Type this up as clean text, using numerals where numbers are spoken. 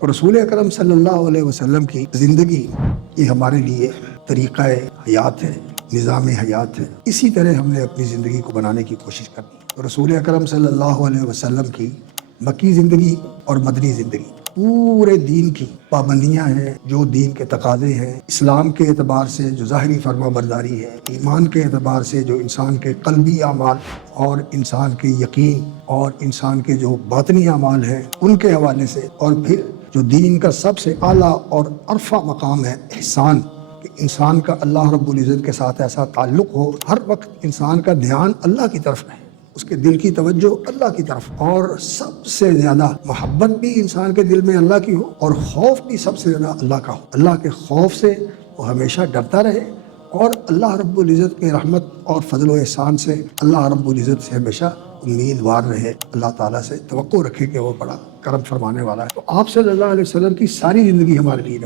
اور رسول اکرم صلی اللہ علیہ وسلم کی زندگی یہ ہمارے لیے طریقہ حیات ہے، نظام حیات ہے۔ اسی طرح ہم نے اپنی زندگی کو بنانے کی کوشش کرنی ہے۔ رسول اکرم صلی اللہ علیہ وسلم کی مکی زندگی اور مدنی زندگی پورے دین کی پابندیاں ہیں، جو دین کے تقاضے ہیں، اسلام کے اعتبار سے جو ظاہری فرما برداری ہے، ایمان کے اعتبار سے جو انسان کے قلبی اعمال اور انسان کے یقین اور انسان کے جو باطنی اعمال ہیں ان کے حوالے سے، اور پھر جو دین کا سب سے اعلیٰ اور عرفہ مقام ہے احسان، کہ انسان کا اللہ رب العزت کے ساتھ ایسا تعلق ہو، ہر وقت انسان کا دھیان اللہ کی طرف رہے، اس کے دل کی توجہ اللہ کی طرف، اور سب سے زیادہ محبت بھی انسان کے دل میں اللہ کی ہو، اور خوف بھی سب سے زیادہ اللہ کا ہو۔ اللہ کے خوف سے وہ ہمیشہ ڈرتا رہے، اور اللہ رب العزت کے رحمت اور فضل و احسان سے اللہ رب العزت سے ہمیشہ امیدوار رہے، اللہ تعالیٰ سے توقع رکھے کہ وہ بڑا کرم فرمانے والا ہے۔ تو آپ صلی اللہ علیہ وسلم کی ساری زندگی ہمارے لیے